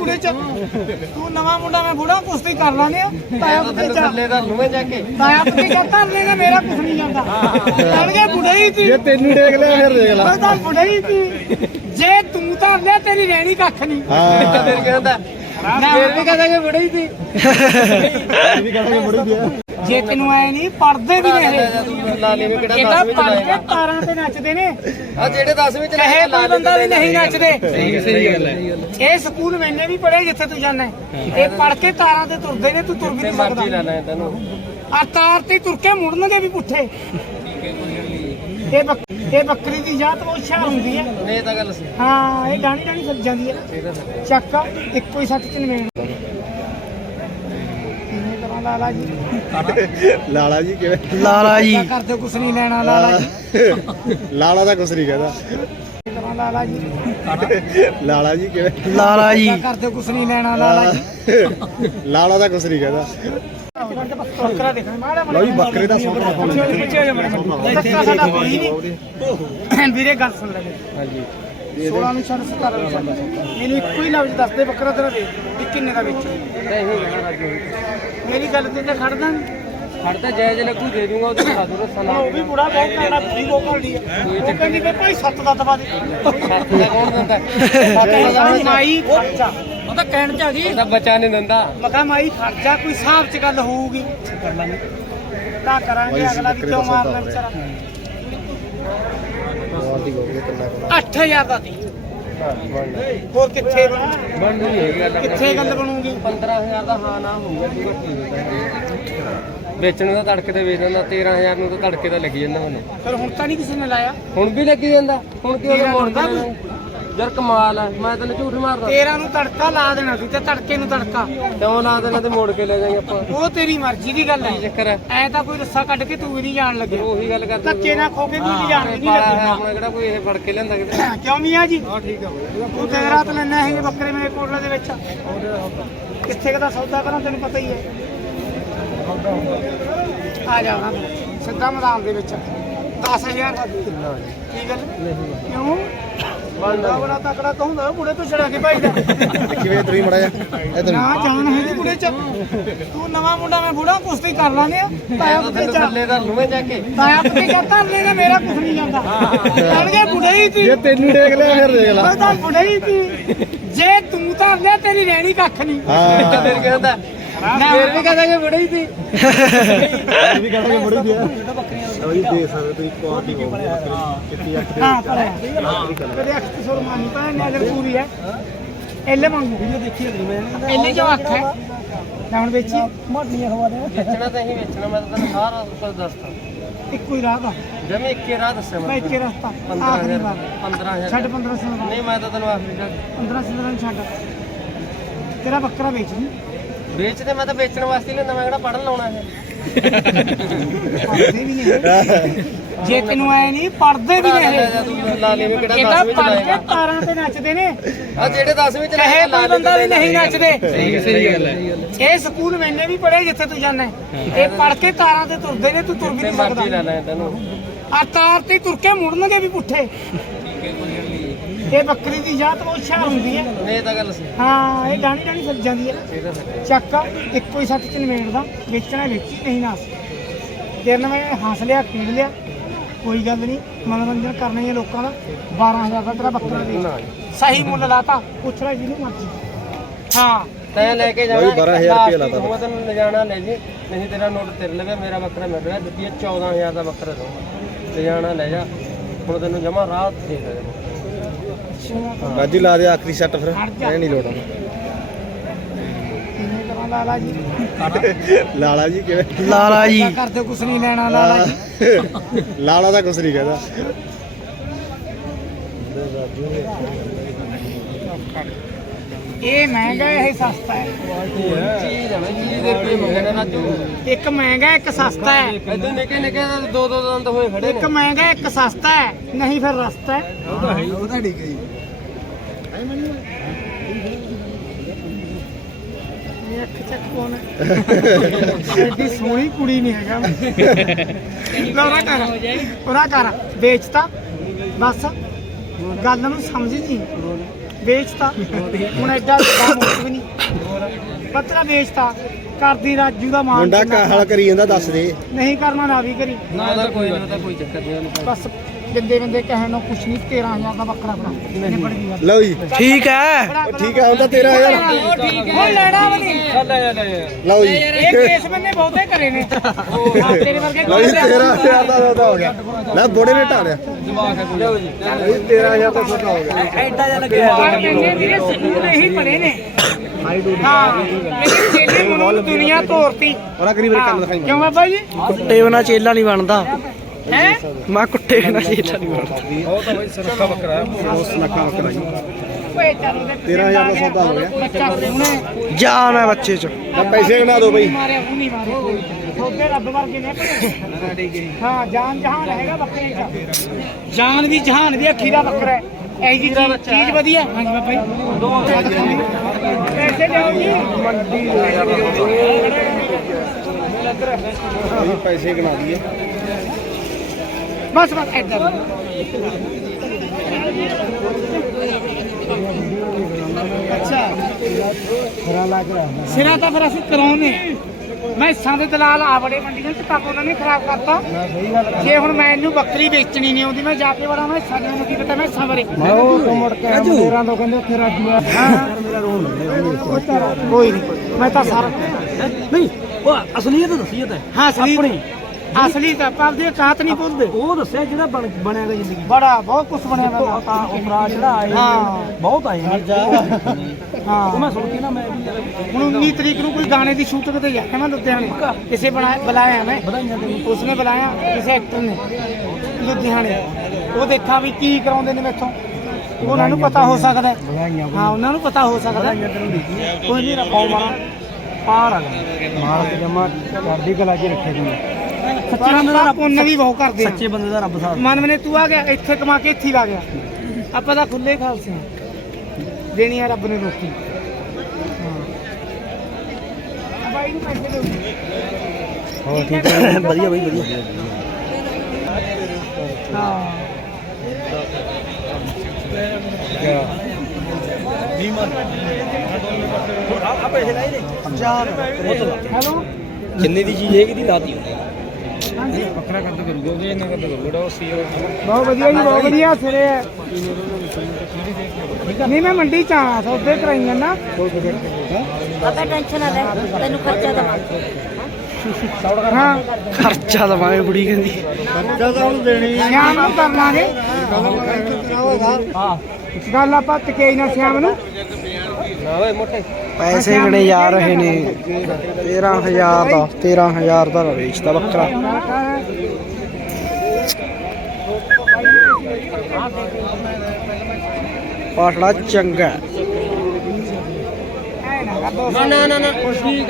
ਬੁੜੇ ਚ। ਤੂੰ ਨਵਾਂ ਮੁੰਡਾ ਮੈਂ ਬੁੜਾ ਕੁਸ਼ਤੀ ਕਰ ਲਾਂਗੇ ਤਾਇਆ ਪੁੱਤੇ ਚ ਥੱਲੇ ਦਾ ਲੂਵੇਂ ਜਾ ਕੇ। ਤਾਇਆ ਪੁੱਤੇ ਚ ਕਰ ਲੈਗਾ ਮੇਰਾ ਕੁਛ ਨਹੀਂ ਜਾਂਦਾ। ਲੜ ਕੇ ਬੁੜਾ ਹੀ ਸੀ। ਜੇ ਤੈਨੂੰ ਦੇਖ ਲਿਆ ਫਿਰ ਦੇਖ ਲੈ। ਮੈਂ ਤਾਂ ਬੁੜਾ ਹੀ ਸੀ। ਜੇ ਤੂੰ ਤਾਂ ਲਿਆ ਤੇਰੀ ਰਹਿਣੀ ਕੱਖ ਨਹੀਂ। ਹਾਂ। ਫਿਰ ਕਹਿੰਦਾ ਫਿਰ ਵੀ ਕਹਿੰਦਾ ਕਿ ਬੜੇ ਹੀ ਸੀ। ਇਹ ਵੀ ਕਹਾਂਗੇ ਦੀ ਆ ਜੇ ਤੈਨੂੰ ਐ ਨਹੀਂ ਪੜਦੇ ਵੀ ਨੇ ਇਹ। ਤੂੰ ਲਾਲੀ ਵੀ ਕਿਹੜਾ ਇਹਦਾ 10 ਵਿੱਚ ਪੜ ਕੇ ਲਾਏਗਾ ਤਾਰਾਂ ਤੇ ਨੱਚਦੇ ਨੇ। ਆ ਜਿਹੜੇ 10 ਵਿੱਚ ਕਹੇ ਕੋਈ ਬੰਦਾ ਵੀ ਨਹੀਂ ਨੱਚਦੇ। ਸਹੀ ਸਹੀ ਗੱਲ ਹੈ। ਇਹ ਸਕੂਲ ਮੈਨੇ ਵੀ ਪੜ੍ਹੇ ਜਿੱਥੇ ਤੂੰ ਜਾਂਦਾ ਹੈ। ਇਹ ਪੜ ਕੇ ਤਾਰਾਂ ਤੇ ਤੁਰਦੇ ਨੇ ਤੂੰ ਤੁਰ ਵੀ ਨਹੀਂ ਸਕਦਾ। ਆ ਤਾਰ ਤੇ ਤੁਰ ਕੇ ਮੁੜਨਗੇ ਵੀ ਪੁੱਠੇ। ਇਹ ਬੱਕ- ਇਹ ਬੱਕਰੀ ਦੀ ਜਾਤ ਬਹੁਤ ਸ਼ਾਨ ਹੁੰਦੀ ਹੈ। ਨਹੀਂ ਇਹ ਤਾਂ ਗੱਲ ਸੀ ਹਾਂ। ਇਹ ਡਾਣੀ ਡਾਣੀ ਜਾਂਦੀ ਹੈ ਸਹੀ। ਚੱਕ ਇੱਕੋ ਹੀ ਸੱਟ ਚ ਨਵੇਣ ਕਰਾਂ ਲਾਲਾ ਜੀ। ਲਾਲਾ ਜੀ ਕਿਵੇਂ? ਲਾਲਾ ਜੀ। ਕਰਦੇ ਕੁਛ ਨਹੀਂ ਲੈਣਾ ਲਾਲਾ ਜੀ। ਲਾਲਾ ਦਾ ਕੁਛ ਨਹੀਂ ਕਹਦਾ। ਲਾਲਾ ਜੀ। ਲਾਲਾ ਜੀ ਕਿਵੇਂ? ਲਾਲਾ ਜੀ। ਕਰਦੇ ਕੁਛ ਨਹੀਂ ਲੈਣਾ ਲਾਲਾ ਜੀ। ਲਾਲਾ ਦਾ ਕੁਛ ਨਹੀਂ ਕਹਦਾ। ਬੱਕਰਾ ਦੇਖਣਾ ਮਾੜਾ ਲਓ ਜੀ ਬੱਕਰੇ ਦਾ ਨਹੀਂ। ਵੀਰੇ ਗੱਲ ਸੁਣ ਲੈ। ਹਾਂਜੀ। 16 ਨੂੰ ਛੱਡ 17 ਨੂੰ ਛੱਡ। ਮੈਨੂੰ ਇੱਕੋ ਹੀ ਲਫ਼ਜ਼ ਦੱਸ ਦੇ ਬੱਕਰਾ ਤੇਰਾ ਦੇ ਵੀ ਕਿੰਨੇ ਦਾ ਵਿੱਚ। ਮੇਰੀ ਗੱਲ ਤੇ ਤਾਂ ਖੜਦਾ ਨੀ। ਖੜਦਾ ਜਾਇਜ਼ ਲੱਗੂ ਦੇ ਦੂੰਗਾ ਉਹਦੇ ਸਾਧੂ ਦਾ ਹੁਣ ਸਨਾ ਉਹ ਵੀ ਬੁੜਾ ਬਹੁਤ ਕਰਨਾ ਬੁੜੀ ਬਹੁਤ ਕਰਦੀ ਹੈ। ਉਹ ਕਹਿੰਦੀ ਵੀ ਭਾਈ ਸੱਤ ਦਾ ਦਬਾ ਦੇ। ਸੱਤ ਦਾ ਕੌਣ ਦਿੰਦਾ? ਕਹਿੰਦੀ ਮਾਈ ਖਰਚਾ। ਉਹ ਤਾਂ ਕਹਿਣ ਚ ਆ ਗਈ। ਇਹਦਾ ਬੱਚਾ ਨਹੀਂ ਦਿੰਦਾ। ਮੈਂ ਕਿਹਾ ਮਾਈ ਖਰਚਾ ਕੋਈ ਹਿਸਾਬ ਚ ਗੱਲ ਹੋਊਗੀ। ਕਰ ਲਾਂਗੇ ਤਾਂ ਕਰਾਂਗੇ ਅਗਲਾ ਵੀ ਕਿਉਂ ਮਾਰਨਾ ਵਿਚਾਰਾ। ਆਂਟੀ ਕਹੋਗੇ ਕਿੰਨਾ ਕਿੰਨਾ 8000 ਦਾ ਦੀ ਹੋਰ ਕਿੱਥੇ ਕਿੱਥੇ ਗੱਲ ਬਣੂਗੀ? 15000 ਦਾ ਹਾਂ ਨਾ ਹੋਊਗਾ ਪੂਰਾ ਵੇਚਣ ਤਾਂ ਤੜਕੇ ਤੇ ਵੇਚ ਦਿੰਦਾ 13000 ਨੂੰ ਤਾਂ ਤੜਕੇ ਤਾਂ ਲੱਗੀ ਜਾਂਦਾ ਹੁਣ। ਫਿਰ ਹੁਣ ਤਾਂ ਨਹੀਂ ਕਿਸੇ ਨੇ ਲਾਇਆ। ਹੁਣ ਵੀ ਲੱਗੀ ਜਾਂਦਾ ਹੁਣ ਕਿਉਂ ਤੇਰਾ ਮੋੜ ਹੁੰਦਾ ਕੇ ਯਾਰ ਕਮਾਲ ਹੈ ਮੈਂ ਤੈਨੂੰ ਝੂਠ ਮਾਰਦਾ। 13 ਨੂੰ ਤੜਕਾ ਲਾ ਦੇਣਾ ਸੀ ਤੇ ਤੜਕੇ ਨੂੰ ਤੜਕਾ। ਕਿਉਂ ਲਾ ਦੇਣਾ ਤੇ ਮੋੜ ਕੇ ਲੈ ਜਾਈਏ ਆਪਾਂ? ਉਹ ਤੇਰੀ ਮਰਜ਼ੀ ਦੀ ਗੱਲ ਹੈ। ਚੱਕਰ ਹੈ? ਐ ਤਾਂ ਕੋਈ ਰੱਸਾ ਕੱਢ ਕੇ ਤੂੰ ਵੀ ਨਹੀਂ ਜਾਣ ਲੱਗਿਆ। ਉਹੀ ਗੱਲ ਕਰਦੇ। ਧੱਕੇ ਨਾਲ ਖੋ ਕੇ ਵੀ ਨਹੀਂ ਜਾਣ ਨਹੀਂ ਲੱਗਿਆ। ਆਪਣਾ ਕਿਹੜਾ ਕੋਈ ਇਹ ਫੜ ਕੇ ਲਿਆਂਦਾ ਕਿਤੇ? ਕਿਉਂ ਮੀਆਂ ਜੀ? ਹਾਂ ਠੀਕ ਆ ਤੂੰ ਦਿਨ ਰਾਤ ਲੈਣਾ ਹੈ ਬੱਕਰੇ ਮੇਰੇ ਕੋਟਲੇ ਦੇ ਵਿੱਚ। ਕਿੱਥੇ ਕਦਾ ਸੌਦਾ ਕਰਾਂ ਤੈਨੂੰ ਪਤਾ ਹੀ ਹੈ। ਆ ਜਾਣਾ ਸਿੱਧਾ ਮੈਦਾਨ ਦੇ ਵਿੱਚ। 10000 ਦਾ ਦੇ। ਕੀ ਗੱਲ? ਕਿਉਂ? ਬੰਦਾ ਬੜਾ ਤਕੜਾ ਕਹੁੰਦਾ ਬੁੜੇ ਤੋਂ ਛੜਾ ਕੇ ਭਾਈ ਦਾ ਕਿਵੇਂ ਤਰੀ ਮੜਾ ਜਾ ਇਧਰ ਨਾ ਜਾਣ ਹੈ ਬੁੜੇ ਚ। ਤੂੰ ਨਵਾਂ ਮੁੰਡਾ ਮੈਂ ਬੁੜਾ ਕੁਸ਼ਤੀ ਕਰ ਲਾਂਗੇ। ਤਾਇਆ ਪੁੱਤੇ ਚ ਥੱਲੇ ਦਾ ਲੂਵੇਂ ਜਾ ਕੇ। ਤਾਇਆ ਪੁੱਤੇ ਚ ਕਰ ਲੈਗਾ ਮੇਰਾ ਕੁਛ ਨਹੀਂ ਜਾਂਦਾ। ਲੜ ਕੇ ਬੁੜੇ ਹੀ ਸੀ ਜੇ ਤੈਨੂੰ ਦੇਖ ਲਿਆ ਫਿਰ ਦੇਖ ਲੈ। ਮੈਂ ਤਾਂ ਬੁੜਾ ਹੀ ਸੀ ਜੇ ਤੂੰ ਤਾਂ ਲਿਆ ਤੇਰੀ ਰਹਿਣੀ ਕੱਖ ਨਹੀਂ। ਹਾਂ। ਫਿਰ ਕਹਿੰਦਾ ਫਿਰ ਵੀ ਕਹਿੰਦਾ ਕਿ ਬੜੇ ਹੀ ਸੀ ਵੀ ਕਹਾਂਗੇ ਮੁੜੀ ਦੀ ਆ ਲਓ ਜੀ ਦੇਖ ਸਕਦੇ ਤੁਸੀਂ ਕੁਆਲਿਟੀ ਹੋਊਗੀ ਬੱਕਰੀ ਕਿੱਤੀ ਅੱਖ ਦੇ ਹਾਂ ਪਰ ਕਦੇ ਅੱਖ ਤੇ ਸੁਰ ਮਾਨੀ ਪਾ ਨਜ਼ਰ ਪੂਰੀ ਹੈ। ਐਲੇ ਮੰਗੂ ਵੀਡੀਓ ਦੇਖੀ ਅਗਲੀ ਮੈਂ। ਐਲੇ ਜੋ ਅੱਖ ਹੈ। ਹੁਣ ਵੇਚੀ। ਮੋਟੀਆਂ ਹਵਾ ਦੇ ਵੇਚਣਾ ਤਾਂ ਹੀ ਵੇਚਣਾ ਮੈਂ ਤਾਂ ਸਾਰਾ ਕੁਝ ਦੱਸਦਾ। ਇੱਕੋ ਹੀ ਰਾਹ ਦਾ। ਜਮੇ ਇੱਕੇ ਰਾਹ ਦੱਸਿਆ ਮੈਂ ਇੱਕੇ ਰਸਤਾ ਆਖਰੀ 15000 ਵਾਰ। 15000 ਛੱਡ 1500 ਦਾ। ਨਹੀਂ ਮੈਂ ਤਾਂ ਤੈਨੂੰ ਆਖਰੀ ਦਾ 1500 ਦਾ ਛੱਡ। ਤੇਰਾ ਬੱਕਰਾ ਵੇਚ ਨਹੀਂ ਵੇਚਦੇ ਮੈਂ ਤਾਂ ਵੇਚਣ ਵਾਸਤੇ ਹੀ ਲੈਂਦਾ ਮੈਂ ਕਿਹੜਾ ਪੜਨ ਲਾਉਣਾ ਇਹ। ਪੜਦੇ ਵੀ ਜੇ ਤੈਨੂੰ ਐ ਨਹੀਂ ਪੜਦੇ ਵੀ ਨੇ ਇਹ। ਤੂੰ ਲਾਲੀ ਵੀ ਕਿਹੜਾ ਇਹਦਾ 10 ਵਿੱਚ ਪੜ ਕੇ ਲਾਏਗਾ ਤਾਰਾਂ ਤੇ ਨੱਚਦੇ ਨੇ। ਆ ਜਿਹੜੇ 10 ਵਿੱਚ ਕਹੇ ਕੋਈ ਬੰਦਾ ਵੀ ਨਹੀਂ ਨੱਚਦੇ। ਸਹੀ ਸਹੀ ਗੱਲ ਹੈ। ਇਹ ਸਕੂਲ ਮੈਨੇ ਵੀ ਪੜ੍ਹੇ ਜਿੱਥੇ ਤੂੰ ਜਾਂਦਾ ਹੈ। ਇਹ ਪੜ ਕੇ ਤਾਰਾਂ ਤੇ ਤੁਰਦੇ ਨੇ ਤੂੰ ਤੁਰ ਵੀ ਨਹੀਂ ਸਕਦਾ। ਆ ਤਾਰ ਤੇ ਤੁਰ ਕੇ ਮੁੜਨਗੇ ਵੀ ਪੁੱਠੇ। ਇਹ ਬੱਕਰੀ ਦੀ ਜਾਤ ਬਹੁਤ ਸ਼ਾਨ ਹੁੰਦੀ ਹੈ। ਨਹੀਂ ਇਹ ਤਾਂ ਗੱਲ ਸੀ ਹਾਂ ਇਹ ਡਾਣੀ ਡਾਣੀ ਸੱਜ ਜਾਂਦੀ ਹੈ। ਤਾਂ ਚੱਕ ਇੱਕੋ ਹੀ ਸੱਟ ਚ ਨਵੇੜਦਾ ਵੇਚਣਾ ਵੇਚੀ ਨਹੀਂ ਨਾਸ ਤੇਰੇ ਨਾਲ ਮੈਂ ਹੱਸ ਲਿਆ ਖੇਡ ਲਿਆ। ਕੋਈ ਗੱਲ ਨਹੀਂ ਮਨੋਰੰਜਨ ਕਰਨਾ ਹੀ ਲੋਕਾਂ ਦਾ। 12000 ਦਾ ਤੇਰਾ ਬੱਕਰਾ ਦੇ ਨਾ। ਸਹੀ ਮੁੱਲ ਲਾਤਾ ਪੁੱਛ ਲੈ ਜਿਹਨੂੰ ਮਰਜ਼ੀ। ਹਾਂ। ਤੈਂ ਲੈ ਕੇ ਜਾਣਾ ਬਾਈ 12,000 ਰੁਪਏ ਲਾਤਾ ਮੈਂ ਤੈਨੂੰ ਲਿਜਾਣਾ ਲੈ ਜੀ। ਨਹੀਂ ਤੇਰਾ ਨੋਟ ਤੇਰੇ ਲਵੇ ਮੇਰਾ ਬੱਕਰਾ ਮਿਲ ਰਿਹਾ ਦਿੱਤੀ 14000 ਦਾ ਬੱਕਰਾ ਦਊਂਗਾ ਲਿਜਾਣਾ ਲੈ ਜਾ। ਹੁਣ ਤੈਨੂੰ ਜਮਾ ਰਾਹ ਦੇ ਦੇ ਰਾਜੂ ਲਾ ਦੇ ਆਖਰੀ ਸੱਟ ਫਿਰ। ਇਹ ਨਹੀਂ ਲੋੜ। ਲਾਲਾ ਜੀ ਲਾਲਾ ਜੀ ਕਿਵੇਂ? ਲਾਲਾ ਜੀ। ਕਰਦੇ ਕੁਛ ਨਹੀਂ ਲੈਣਾ ਲਾਲਾ ਜੀ। ਲਾਲਾ ਦਾ ਕੁਛ ਨਹੀਂ ਕਹਦਾ। ਇਹ ਮਹਿੰਗਾ ਹੈ, ਇਹ ਸਸਤਾ ਹੈ। ਚੀਜ਼ ਹੈ ਬਈ, ਚੀਜ਼ ਦੇ ਰੁਪਏ ਮੰਗਣਾ ਰਾਜੂ ਇੱਕ ਮਹਿੰਗਾ ਇੱਕ ਸਸਤਾ ਹੈ। ਇਦੋਂ ਨਿੱਕੇ ਨਿੱਕੇ ਦਾ ਦੋ ਦੋ ਦੰਦ ਹੋਏ ਖੜੇ ਇੱਕ ਮਹਿੰਗਾ ਇੱਕ ਸਸਤਾ ਹੈ। ਨਹੀਂ ਫਿਰ ਰਸਤਾ ਹੈ। ਉਹਦਾ ਠੀਕ ਹੈ ਜੀ। ਇਹ ਅੱਖ ਚੱਕ ਕੋਣ ਹੈ? ਐਡੀ ਸੋਹਣੀ ਕੁੜੀ ਨਹੀਂ ਹੈਗਾ। ਲੋਰਾ ਕਰ। ਉਹਰਾ ਕਰ। ਵੇਚਤਾ। ਬਸ। ਗੱਲ ਨੂੰ ਸਮਝ ਜੀ। ਵੇਚਤਾ। ਹੁਣ ਐਡਾ ਵੱਡਾ ਮੁੱਕ ਵੀ ਨਹੀਂ। ਬੱਤਰਾ ਵੇਚਤਾ। ਕਰਦੀ ਰਾਜੂ ਦਾ ਮਾਨ ਮੁੰਡਾ ਕਾਹਲ ਕਰੀ ਜਾਂਦਾ ਦੱਸ ਦੇ। ਨਹੀਂ ਕਰਨਾ ਨਾ ਵੀ ਕਰੀ। ਨਾ ਕੋਈ ਉਹਦਾ ਕੋਈ ਚੱਕਰ ਨਹੀਂ ਬਸ ਬਿੰਦੇ ਬਿੰਦੇ ਕਹਿਣ ਨੂੰ ਕੁਛ ਨਹੀਂ 13000 ਦਾ ਬੱਕਰਾ ਬਣਾ ਨਿਬੜ ਲਓ ਜੀ। ਠੀਕ ਹੈ। ਠੀਕ ਹੈ ਤਾਂ 13000 ਹੁਣ ਲੈਣਾ ਵੀ ਨਹੀਂ। ਲਓ ਜੀ। ਇਹ ਕੇਸ ਬੰਨੇ ਬਹੁਤੇ ਕਰੇ ਨੇ। ਆਹ ਤੇਰੇ ਵਰਗੇ ਲਓ ਜੀ 13000 ਦਾ ਸੌਦਾ ਹੋ ਗਿਆ। ਲੈ ਬੋੜੇ ਨੇ ਜਵਾਕ ਹੈ ਕੋਈ ਜੀ। ਜੀ 13000 ਦਾ ਸੌਦਾ ਹੋ ਗਿਆ। ਐਡਾ ਜਿਹਾ ਲੱਗਿਆ। ਕਹਿੰਦੇ ਵੀਰੇ ਸਕੂਲ ਇਹੀ ਪੜੇ ਨੇ। ਹਾਂ ਲੇਕਿਨ ਚੇਲੇ ਮਨੂੰ ਦੁਨੀਆ ਤੋਰਤੀ। ਔਰਾ ਕਰੀ ਮੇਰੇ ਕੰਨ ਦਿਖਾਈ। ਕਿਉਂ ਬਾਬਾ ਜੀ? ਕੁੱਟੇ ਬਿਨਾ ਚੇਲਾ ਨਹੀਂ ਬਣਦਾ। ਹੈ? ਮੈਂ ਕੁੱਟੇ ਬਿਨਾ ਚੇਲਾ ਨਹੀਂ ਬਣਦਾ ਉਹ ਤਾਂ ਬਈ ਸਰਖਾ ਬੱਕਰਾ ਹੈ ਉਸ ਨੱਕਾ ਬੱਕਰਾ ਜੀ ਓਏ ਚੱਲ ਉਹਦੇ 13000 ਦਾ ਸੌਦਾ ਹੋ ਗਿਆ ਜਾਨ ਹੈ ਬੱਚੇ ਚ। ਤਾਂ ਪੈਸੇ ਗਣਾ ਦਿਓ ਬਈ। ਮਾਰਿਆ ਉਹ ਨਹੀਂ ਮਾਰਿਆ ਥੋੜੇ ਰੱਬ ਵਰਗੇ ਨੇ। ਹਾਂ ਜਾਨ ਜਹਾਨ ਹੈਗਾ ਬੱਕਰੇ ਦਾ। ਜਾਨ ਵੀ ਜਹਾਨ ਵੀ ਅੱਖੀ ਦਾ ਬੱਕਰਾ ਹੈ। ਐ ਜੀ ਚੀਜ਼ ਵਧੀਆ। ਹਾਂਜੀ ਬਾਬਾ ਜੀ। ਦੋ ਪੈਸੇ ਲਿਆਓ ਜੀ। ਜੀ। ਪੈਸੇ ਗਣਾ ਦਈਏ। ਬਸ ਬਸ ਐਦਾਂ ਅੱਛਾ। ਸਿਰਾ ਤਾਂ ਫਿਰ ਅਸੀਂ ਕਰਾਉਨੇ ਮੈਂ ਹਿੱਸਾਂ ਦੇ ਦਲਾਲ ਆ ਬੜੇ ਮੰਡੀਆਂ ਚ ਤੱਕ ਉਹਨਾਂ ਨੇ ਖਰਾਬ ਕਰਤਾ। ਜੇ ਹੁਣ ਮੈਂ ਇਹਨੂੰ ਬੱਕਰੀ ਵੇਚਣੀ ਨਹੀਂ ਆਉਂਦੀ ਮੈਂ ਜਾ ਕੇ ਬੜਾ ਮੈਂ ਸਾਡੇ ਨੂੰ ਕੀ ਪਤਾ ਮੈਂ ਸਬਰੇ ਉਹ ਤੋਂ ਮੁੜ ਕੇ ਮੇਰਾ ਤੋਂ ਕਹਿੰਦੇ ਉੱਥੇ ਰੱਖ ਲਿਆ ਮੇਰਾ ਰੋਣ ਕੋਈ ਨਹੀਂ ਮੈਂ ਤਾਂ ਸਾਰਾ ਨਹੀਂ ਉਹ ਅਸਲੀਅਤ ਦੱਸੀਅਤ ਹੈ ਹਾਂ ਅਸਲੀ ਅਸਲੀ ਤਾਂ ਆਪਦੇ ਕਾਤ ਨਹੀਂ ਬੋਲਦੇ ਉਹ ਦੱਸਿਆ ਜਿਹੜਾ ਬਣਿਆ ਗਾ ਜ਼ਿੰਦਗੀ ਬੜਾ ਬਹੁਤ ਕੁਝ ਬਣਿਆ ਹੋਇਆ ਤਾਂ ਉਮਰਾ ਜਿਹੜਾ ਆਏ ਹਾਂ। ਬਹੁਤ ਆਏ ਨੇ ਹਾਂ। ਉਹ ਮੈਂ ਸੁਣ ਕੇ ਨਾ ਮੈਂ ਵੀ ਯਾਰ ਹੁਣ 19 ਤਰੀਕ ਨੂੰ ਕੋਈ ਗਾਣੇ ਦੀ ਸ਼ੂਟਿੰਗ ਤੇ ਜਾਣਾ ਮੈਂ ਲੁਧਿਆਣੇ। ਕਿਸੇ ਬੁਲਾਇਆ ਮੈਂ। ਉਸਨੇ ਬੁਲਾਇਆ ਕਿਸੇ ਐਕਟਰ ਨੇ ਲੁਧਿਆਣੇ। ਉਹ ਦੇਖਾਂ ਵੀ ਕੀ ਕਰਾਉਂਦੇ ਨੇ ਮੈਥੋਂ। ਉਹਨਾਂ ਨੂੰ ਪਤਾ ਹੋ ਸਕਦਾ ਹੈ। ਹਾਂ ਉਹਨਾਂ ਨੂੰ ਪਤਾ ਹੋ ਸਕਦਾ। ਕੋਈ ਨਹੀਂ ਰੱਖੋ ਮਾਰਾ ਪਾਰ ਆ ਮਾਲਕ ਜਮਾ ਕਰਦੀ ਕਲਾ ਜੀ ਰੱਖੇ ਤੂੰ ਸੱਚੇ ਬੰਦੇ ਦਾ ਪੁੰਨ ਵੀ ਬਹੁਤ ਕਰਦੇ ਆ। ਸੱਚੇ ਬੰਦੇ ਦਾ ਰੱਬ ਸਾਥ। ਮਨ ਮਨੇ ਤੂੰ ਆ ਗਿਆ ਇੱਥੇ ਕਮਾ ਕੇ ਇੱਥੇ ਲਾ ਗਿਆ। ਆਪਾਂ ਤਾਂ ਖੁੱਲੇ ਖਾਲਸੇ ਦੇਣੀ ਆ ਰੱਬ ਨੇ ਰੋਟੀ। ਹਾਂ ਬਾਈ ਨੂੰ ਪੈਸੇ ਦਿਓ ਹੋ? ਠੀਕ ਹੈ। ਵਧੀਆ ਬਈ ਵਧੀਆ। ਹਾਂ। ਹੈਲੋ ਜਿੰਨੇ ਦੀ ਚੀਜ਼ ਹੈਗੀ ਦੀ? ਲਾਤੀ ਹਾਂਜੀ ਬੱਕਰਾ ਕੱਦ ਕਰੂਗਾ ਉਹਦੇ ਇਹਨਾਂ ਕੱਦ ਕਰੂਗਾ ਉਹ ਸੀ ਬਹੁਤ ਵਧੀਆ ਜੀ ਬਹੁਤ ਵਧੀਆ ਸਿਰੇ ਹੈ। ਨਹੀਂ ਮੈਂ ਮੰਡੀ ਚ ਆ ਸੌਦੇ ਕਰਾਈਆਂ ਨਾ ਬਾਬਾ ਟੈਨਸ਼ਨ ਨਾ ਲੈ ਤੈਨੂੰ ਖਰਚਾ ਦਵਾਂਗੇ ਹਾਂ। ਖਰਚਾ ਦਵਾਂਗੇ ਬੁੜੀ ਕਹਿੰਦੀ। ਬੱਚਾ ਤਾਂ ਹੁਣ ਦੇਣੀ ਸ਼ਾਮ ਨੂੰ ਕਰ ਲਾਂਗੇ। ਹਾਂ। ਗੱਲ ਆਪਾਂ ਟਕੇ ਨਾ ਸ਼ਾਮ ਨੂੰ। ਨਾ ਓਏ ਮੋਟੇ। ਪੈਸੇ ਗਣੇ ਜਾ ਰਹੇ ਨੇ। 13000 ਦਾ 13000 ਦਾ ਵੇਚਦਾ ਬੱਕਰਾ। ਪਾਠੜਾ ਚੰਗਾ ਹੈ। ਐ ਨਾ ਕਰ ਦੋ ਨਾ ਨਾ ਨਾ ਨਾ, ਕੁਛ ਨਹੀਂ।